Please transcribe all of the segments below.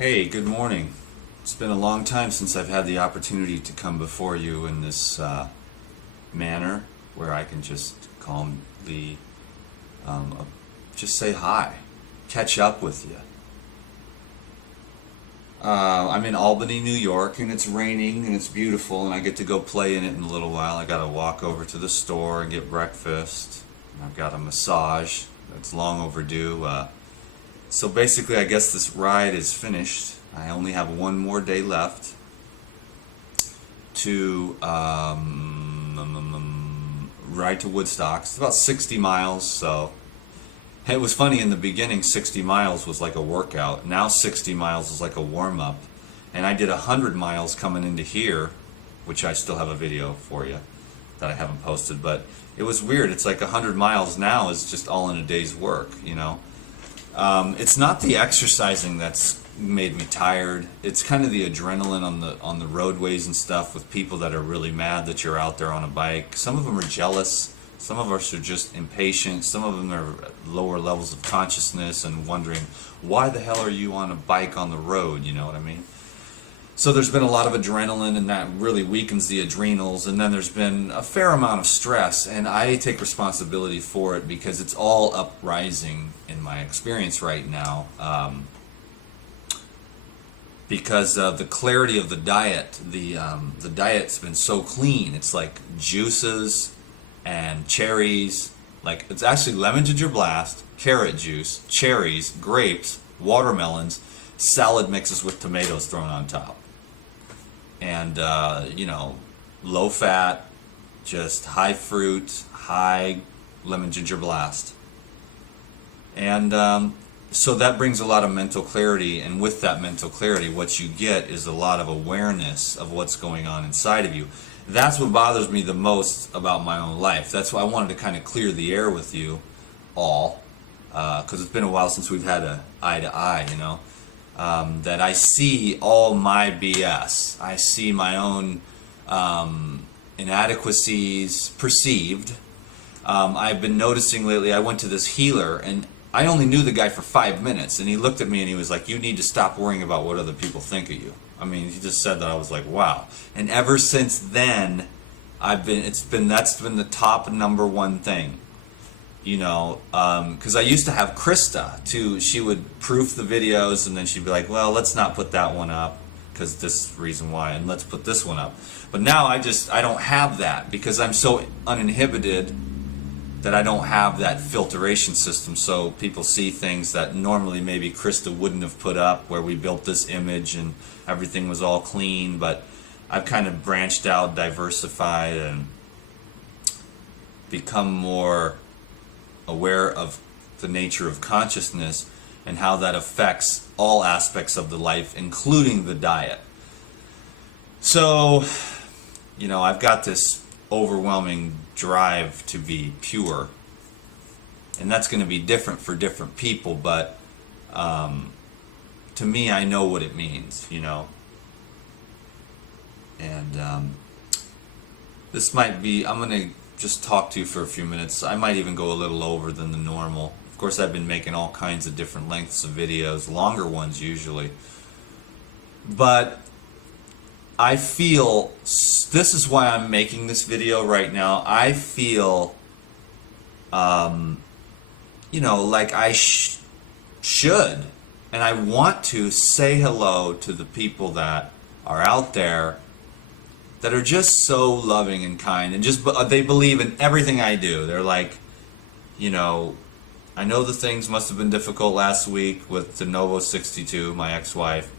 Hey, good morning. It's been a long time since I've had the opportunity to come before you in this manner where I can just calmly just say hi, catch up with you. I'm in Albany, New York, and it's raining and it's beautiful, and I get to go play in it in a little while. I got to walk over to the store and get breakfast. And I've got a massage that's long overdue. So basically, I guess this ride is finished. I only have one more day left to ride to Woodstock. It's about 60 miles, so it was funny in the beginning. 60 miles was like a workout. Now 60 miles is like a warm-up. And I did 100 miles coming into here, which I still have a video for you that I haven't posted. But it was weird. It's like 100 miles now is just all in a day's work, you know. It's not the exercising that's made me tired. It's kind of the adrenaline on the roadways and stuff with people that are really mad that you're out there on a bike. Some of them are jealous. Some of us are just impatient. Some of them are at lower levels of consciousness and wondering, why the hell are you on a bike on the road? You know what I mean? So there's been a lot of adrenaline, and that really weakens the adrenals. And then there's been a fair amount of stress, and I take responsibility for it because it's all uprising in my experience right now. Because of the clarity of the diet, the diet's been so clean. It's like juices and cherries. Like, it's actually lemon ginger blast, carrot juice, cherries, grapes, watermelons, salad mixes with tomatoes thrown on top. And, you know, low fat, just high fruit, high lemon ginger blast. And so that brings a lot of mental clarity. And with that mental clarity, what you get is a lot of awareness of what's going on inside of you. That's what bothers me the most about my own life. That's why I wanted to kind of clear the air with you all. Because it's been a while since we've had an eye-to-eye, you know. That I see all my BS. I see my own inadequacies perceived. I've been noticing lately, I went to this healer, and I only knew the guy for 5 minutes, and he looked at me and he was like, you need to stop worrying about what other people think of you. I mean, he just said that. I was like, wow. And ever since then, that's been the top number one thing. You know, because I used to have Krista too. She would proof the videos, and then she'd be like, well, let's not put that one up because this reason why, and let's put this one up. But now I don't have that because I'm so uninhibited that I don't have that filtration system. So people see things that normally maybe Krista wouldn't have put up, where we built this image and everything was all clean. But I've kind of branched out, diversified, and become more aware of the nature of consciousness and how that affects all aspects of the life, including the diet. So, you know, I've got this overwhelming drive to be pure, and that's going to be different for different people, but to me, I know what it means, you know. And this might be, I'm going to just talk to you for a few minutes. I might even go a little over than the normal. Of course, I've been making all kinds of different lengths of videos, longer ones usually. But I feel, this is why I'm making this video right now. I feel, you know, like I should, and I want to say hello to the people that are out there that are just so loving and kind, and just they believe in everything I do. They're like, you know, I know the things must have been difficult last week with the Novo 62, my ex-wife,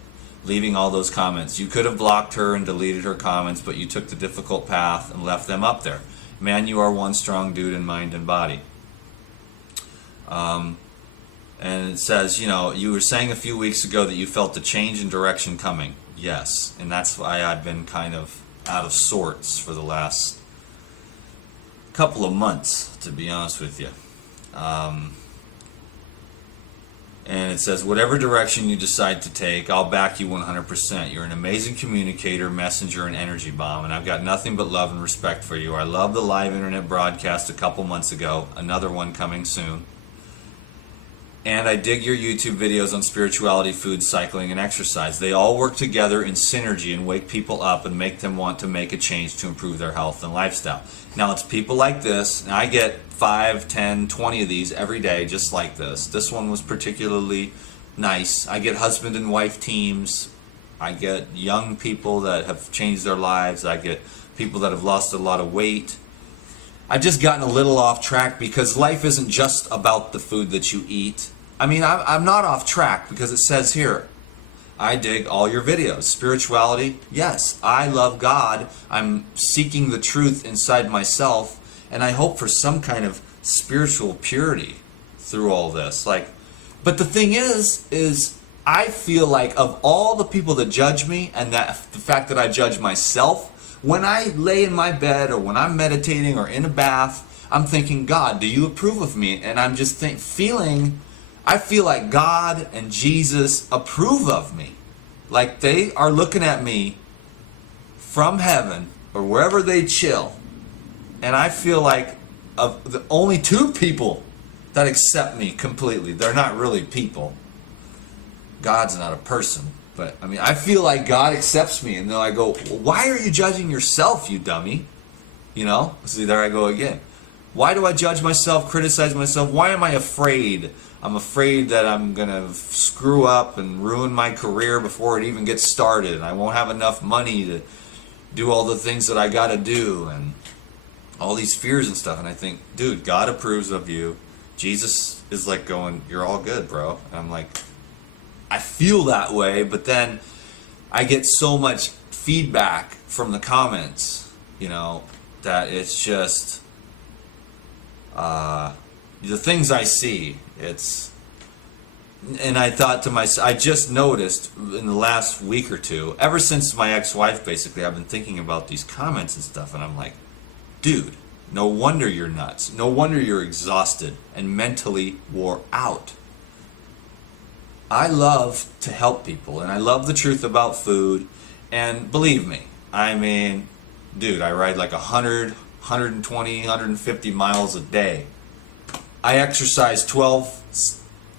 leaving all those comments. You could have blocked her and deleted her comments, but you took the difficult path and left them up there. Man, you are one strong dude in mind and body. And it says, you know, you were saying a few weeks ago that you felt the change in direction coming. Yes, and that's why I've been kind of out of sorts for the last couple of months, to be honest with you. And it says, whatever direction you decide to take, I'll back you 100%. You're an amazing communicator, messenger, and energy bomb, and I've got nothing but love and respect for you. I love the live internet broadcast a couple months ago, another one coming soon. and I dig your YouTube videos on spirituality, food, cycling, and exercise. They all work together in synergy and wake people up and make them want to make a change to improve their health and lifestyle. Now, it's people like this, and I get 5, 10, 20 of these every day just like this. This one was particularly nice. I get husband and wife teams. I get young people that have changed their lives. I get people that have lost a lot of weight. I've just gotten a little off track because life isn't just about the food that you eat. I mean, I'm not off track because it says here, I dig all your videos. Spirituality, yes, I love God. I'm seeking the truth inside myself, and I hope for some kind of spiritual purity through all this. But the thing is I feel like of all the people that judge me, and that the fact that I judge myself, when I lay in my bed or when I'm meditating or in a bath, I'm thinking, God, do you approve of me? And I'm just I feel like God and Jesus approve of me. Like they are looking at me from heaven or wherever they chill. And I feel like of the only 2 people that accept me completely. They're not really people. God's not a person. But, I mean, I feel like God accepts me. And then I go, well, why are you judging yourself, you dummy? You know? See, there I go again. Why do I judge myself, criticize myself? Why am I afraid? I'm afraid that I'm going to screw up and ruin my career before it even gets started. And I won't have enough money to do all the things that I got to do. And all these fears and stuff. And I think, dude, God approves of you. Jesus is like going, you're all good, bro. And I'm like, I feel that way, but then I get so much feedback from the comments, you know, that it's just the things I see. And I thought to myself, I just noticed in the last week or two, ever since my ex-wife, basically, I've been thinking about these comments and stuff, and I'm like, dude, no wonder you're nuts. No wonder you're exhausted and mentally wore out. I love to help people, and I love the truth about food, and believe me, I mean, dude, I ride like 100, 120, 150 miles a day. I exercise 12,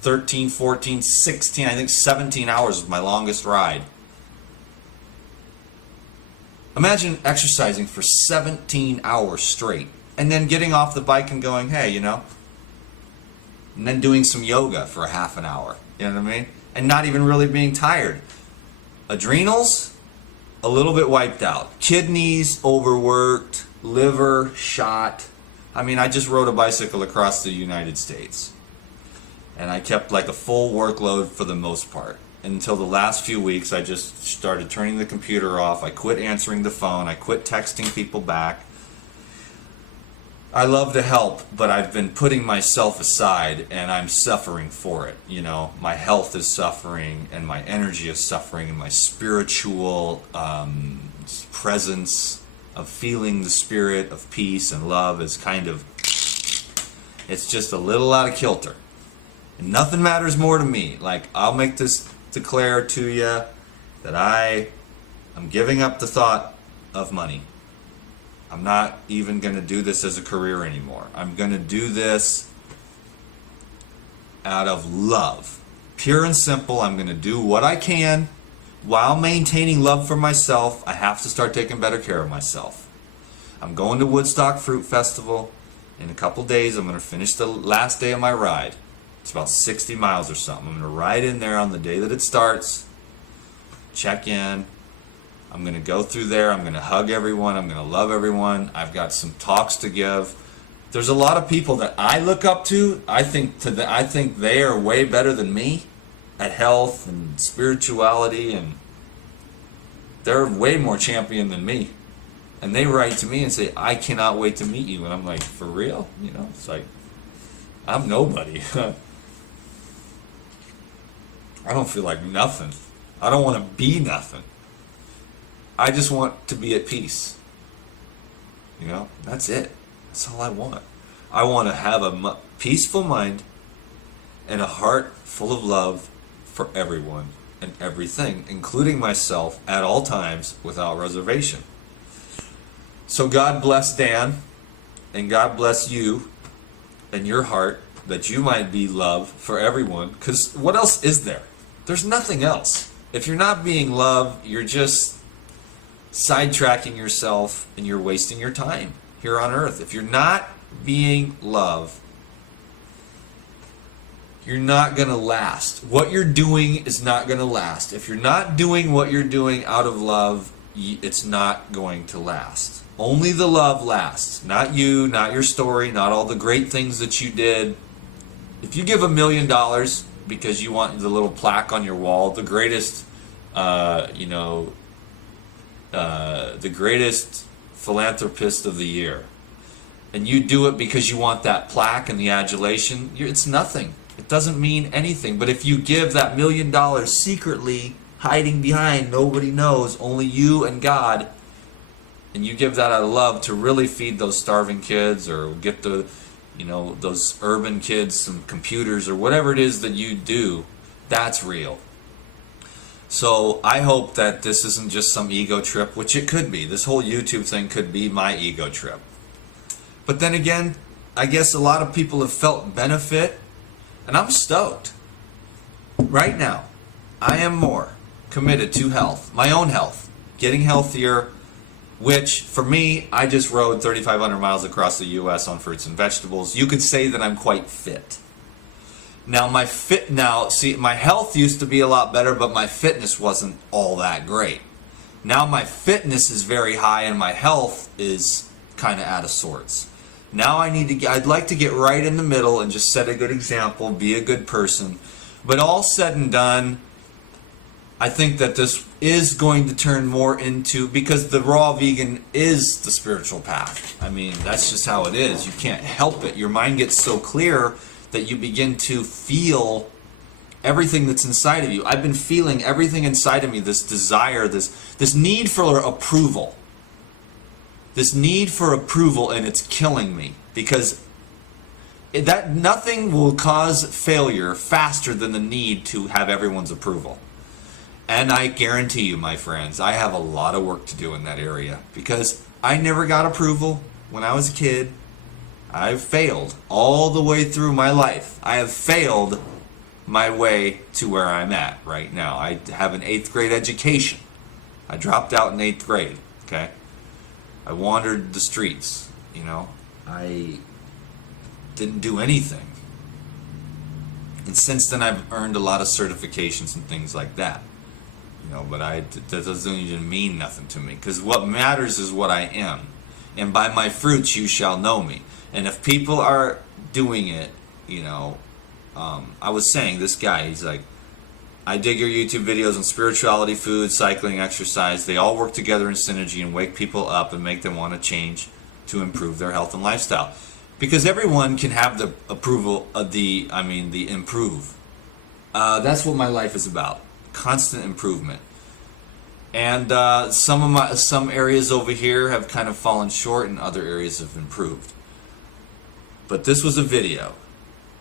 13, 14, 16, I think 17 hours is my longest ride. Imagine exercising for 17 hours straight, and then getting off the bike and going, hey, you know, and then doing some yoga for a half an hour. You know what I mean? And not even really being tired. Adrenals, a little bit wiped out. Kidneys, overworked. Liver, shot. I mean, I just rode a bicycle across the United States. And I kept like a full workload for the most part. Until the last few weeks, I just started turning the computer off. I quit answering the phone. I quit texting people back. I love to help, but I've been putting myself aside, and I'm suffering for it. You know, my health is suffering, and my energy is suffering, and my spiritual presence of feeling the spirit of peace and love is kind of, it's just a little out of kilter. And nothing matters more to me. Like, I'll make this declare to you that I'm giving up the thought of money. I'm not even going to do this as a career anymore. I'm going to do this out of love. Pure and simple. I'm going to do what I can while maintaining love for myself. I have to start taking better care of myself. I'm going to Woodstock Fruit Festival. In a couple days, I'm going to finish the last day of my ride. It's about 60 miles or something. I'm going to ride in there on the day that it starts, check in. I'm going to go through there. I'm going to hug everyone. I'm going to love everyone. I've got some talks to give. There's a lot of people that I look up to. I think they are way better than me at health and spirituality, and they're way more champion than me. And they write to me and say, I cannot wait to meet you. And I'm like, for real? You know, it's like, I'm nobody. I don't feel like nothing. I don't want to be nothing. I just want to be at peace. You know, that's it. That's all I want. I want to have a peaceful mind and a heart full of love for everyone and everything, including myself, at all times without reservation. So God bless Dan, and God bless you and your heart that you might be love for everyone, because what else is there? There's nothing else. If you're not being love, you're just sidetracking yourself and you're wasting your time here on earth. If you're not being love, you're not going to last. What you're doing is not going to last. If you're not doing what you're doing out of love, it's not going to last. Only the love lasts. Not you, not your story, not all the great things that you did. If you give $1 million because you want the little plaque on your wall, the greatest, the greatest philanthropist of the year, and you do it because you want that plaque and the adulation, it's nothing. It doesn't mean anything. But if you give that $1 million secretly, hiding behind, nobody knows, only you and God, and you give that out of love to really feed those starving kids, or get the, those urban kids some computers, or whatever it is that you do, that's real. So I hope that this isn't just some ego trip, which it could be. This whole YouTube thing could be my ego trip. But then again, I guess a lot of people have felt benefit, and I'm stoked. Right now, I am more committed to health, my own health, getting healthier, which for me, I just rode 3,500 miles across the U.S. on fruits and vegetables. You could say that I'm quite fit. Now my health used to be a lot better, but my fitness wasn't all that great. Now my fitness is very high and my health is kind of out of sorts. Now I'd like to get right in the middle and just set a good example, be a good person. But all said and done, I think that this is going to turn more into, because the raw vegan is the spiritual path. I mean, that's just how it is. You can't help it. Your mind gets so clear that you begin to feel everything that's inside of you. I've been feeling everything inside of me, this desire, this need for approval. This need for approval, and it's killing me, because nothing will cause failure faster than the need to have everyone's approval. And I guarantee you, my friends, I have a lot of work to do in that area, because I never got approval when I was a kid. I've failed all the way through my life. I have failed my way to where I'm at right now. I have an 8th grade education. I dropped out in 8th grade, okay? I wandered the streets, I didn't do anything. And since then I've earned a lot of certifications and things like that. But that doesn't even mean nothing to me, because what matters is what I am. And by my fruits you shall know me. And if people are doing it, I was saying, this guy, he's like, I dig your YouTube videos on spirituality, food, cycling, exercise. They all work together in synergy and wake people up and make them want to change to improve their health and lifestyle. Because everyone can have the approval of the improve. That's what my life is about. Constant improvement. And some areas over here have kind of fallen short, and other areas have improved. But this was a video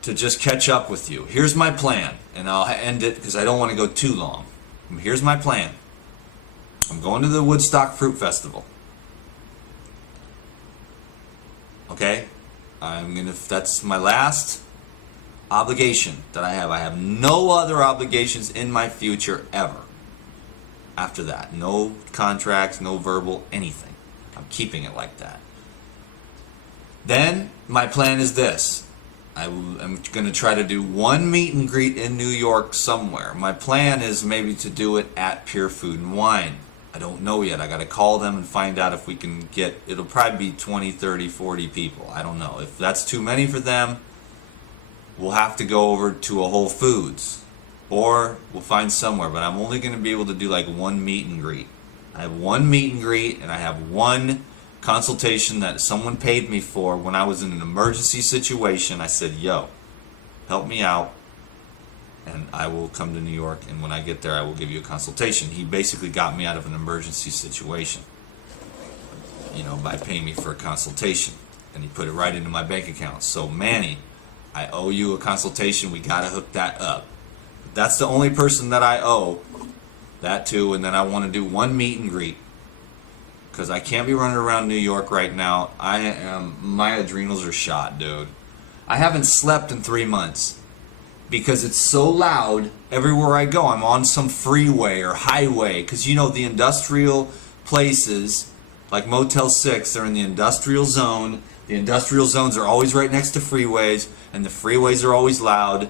to just catch up with you. Here's my plan, and I'll end it because I don't want to go too long. Here's my plan. I'm going to the Woodstock Fruit Festival. Okay? That's my last obligation that I have. I have no other obligations in my future ever. After that, no contracts, no verbal, anything. I'm keeping it like that. Then my plan is this. I'm going to try to do one meet and greet in New York somewhere. My plan is maybe to do it at Pure Food and Wine. I don't know yet. I got to call them and find out if we can get, it'll probably be 20, 30, 40 people. I don't know. If that's too many for them, we'll have to go over to a Whole Foods, or we'll find somewhere. But I'm only going to be able to do like one meet and greet. I have one meet and greet, and I have one consultation that someone paid me for when I was in an emergency situation. I said, yo, help me out, and I will come to New York, and when I get there I will give you a consultation. He basically got me out of an emergency situation, by paying me for a consultation, and he put it right into my bank account. So Manny, I owe you a consultation. We gotta hook that up. That's the only person that I owe that to. And then I want to do one meet and greet, because I can't be running around New York right now. My adrenals are shot, dude. I haven't slept in 3 months because it's so loud everywhere I go. I'm on some freeway or highway, because you know the industrial places like Motel 6, they're in the industrial zone. The industrial zones are always right next to freeways, and the freeways are always loud,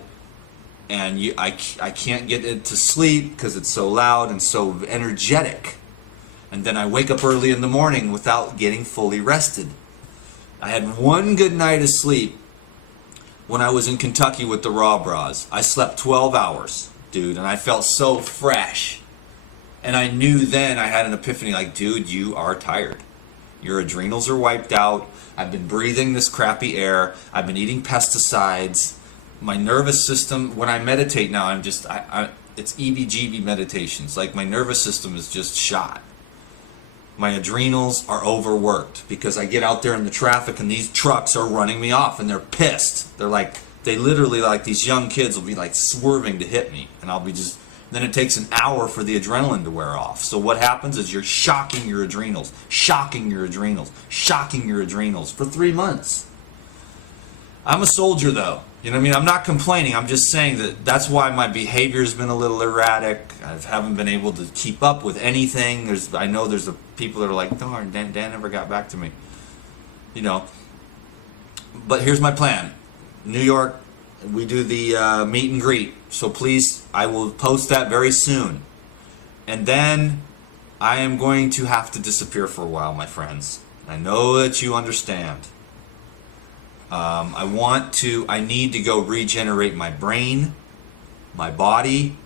and I can't get it to sleep because it's so loud and so energetic. And then I wake up early in the morning without getting fully rested. I had one good night of sleep when I was in Kentucky with the Raw Bras. I slept 12 hours, dude, and I felt so fresh. And I knew then, I had an epiphany, like, dude, you are tired. Your adrenals are wiped out. I've been breathing this crappy air. I've been eating pesticides. My nervous system, when I meditate now, it's EBGB meditations. Like, my nervous system is just shot. My adrenals are overworked because I get out there in the traffic and these trucks are running me off and they're pissed. They literally, like, these young kids will be like swerving to hit me, and I'll be just, then it takes an hour for the adrenaline to wear off. So what happens is you're shocking your adrenals for 3 months. I'm a soldier though. You know what I mean? I'm not complaining. I'm just saying that's why my behavior's been a little erratic. I haven't been able to keep up with anything. I know there's people that are like, darn, Dan never got back to me. You know. But here's my plan. New York, we do the meet and greet. So please, I will post that very soon. And then I am going to have to disappear for a while, my friends. I know that you understand. I need to go regenerate my brain, my body,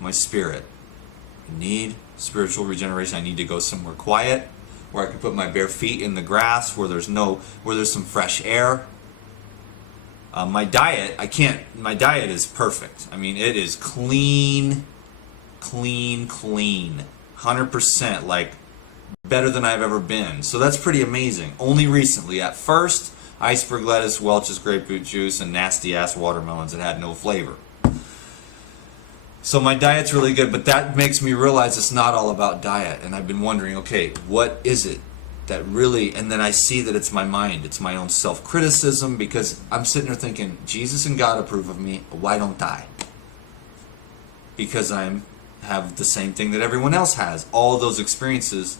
my spirit. I need spiritual regeneration. I need to go somewhere quiet where I can put my bare feet in the grass, where there's some fresh air. My diet is perfect. I mean, it is clean, 100%, like better than I've ever been. So that's pretty amazing. Only recently, at first, iceberg lettuce, Welch's grapefruit juice, and nasty ass watermelons that had no flavor. So my diet's really good, but that makes me realize it's not all about diet. And I've been wondering, okay, what is it that really, and then I see that it's my mind, it's my own self-criticism, because I'm sitting there thinking, Jesus and God approve of me, why don't I? Because I have the same thing that everyone else has, all those experiences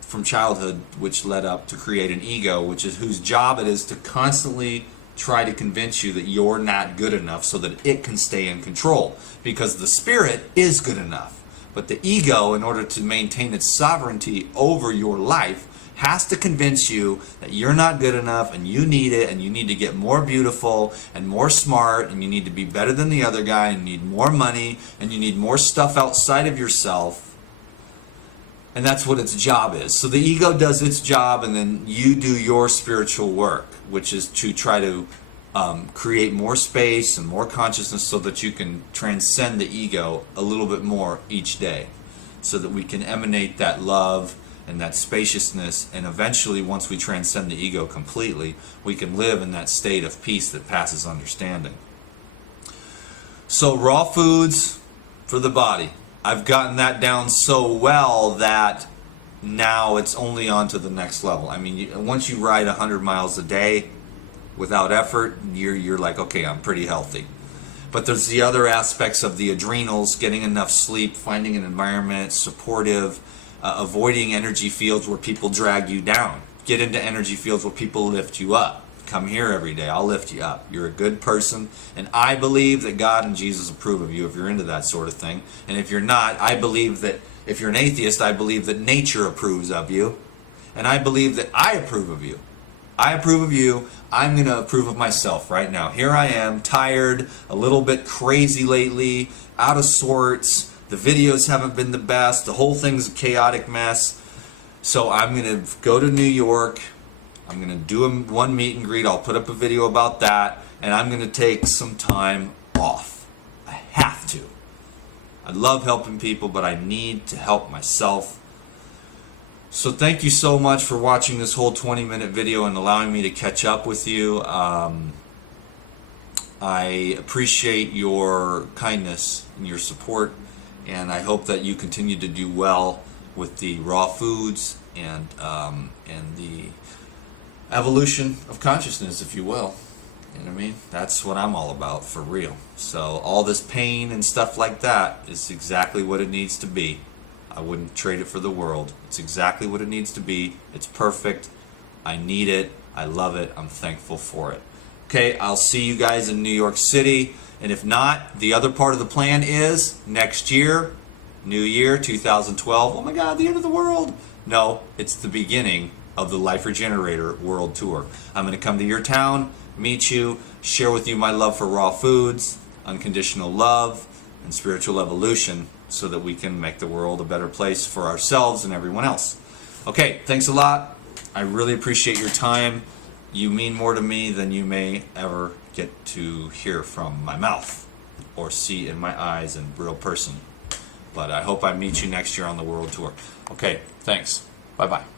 from childhood, which led up to create an ego, which is whose job it is to constantly try to convince you that you're not good enough so that it can stay in control, because the spirit is good enough. But the ego, in order to maintain its sovereignty over your life, has to convince you that you're not good enough and you need it, and you need to get more beautiful and more smart, and you need to be better than the other guy, and you need more money, and you need more stuff outside of yourself. And that's what its job is. So the ego does its job, and then you do your spiritual work, which is to try to create more space and more consciousness so that you can transcend the ego a little bit more each day, so that we can emanate that love and that spaciousness, and eventually, once we transcend the ego completely, we can live in that state of peace that passes understanding. So raw foods for the body. I've gotten that down so well that now it's only on to the next level. I mean, once you ride 100 miles a day without effort, you're like, okay, I'm pretty healthy. But there's the other aspects of the adrenals, getting enough sleep, finding an environment supportive, avoiding energy fields where people drag you down. Get into energy fields where people lift you up. Come here every day, I'll lift you up. You're a good person, and I believe that God and Jesus approve of you if you're into that sort of thing. And if you're not, I believe that if you're an atheist, I believe that nature approves of you, and I believe that I approve of you. I approve of you. I'm going to approve of myself right now. Here I am, tired, a little bit crazy lately, out of sorts. The videos haven't been the best. The whole thing's a chaotic mess. So I'm going to go to New York. I'm going to do one meet and greet. I'll put up a video about that. And I'm going to take some time off. I have to. I love helping people, but I need to help myself. So thank you so much for watching this whole 20-minute video and allowing me to catch up with you. I appreciate your kindness and your support, and I hope that you continue to do well with the raw foods and the evolution of consciousness, if you will. You know what I mean? That's what I'm all about, for real. So all this pain and stuff like that is exactly what it needs to be. I wouldn't trade it for the world. It's exactly what it needs to be. It's perfect. I need it. I love it. I'm thankful for it. Okay, I'll see you guys in New York City. And if not, the other part of the plan is next year, New Year, 2012. Oh my God, the end of the world. No, it's the beginning of the Life Regenerator World Tour. I'm going to come to your town, meet you, share with you my love for raw foods, unconditional love, and spiritual evolution, so that we can make the world a better place for ourselves and everyone else. Okay, thanks a lot. I really appreciate your time. You mean more to me than you may ever get to hear from my mouth or see in my eyes in real person. But I hope I meet you next year on the World Tour. Okay, thanks. Bye-bye.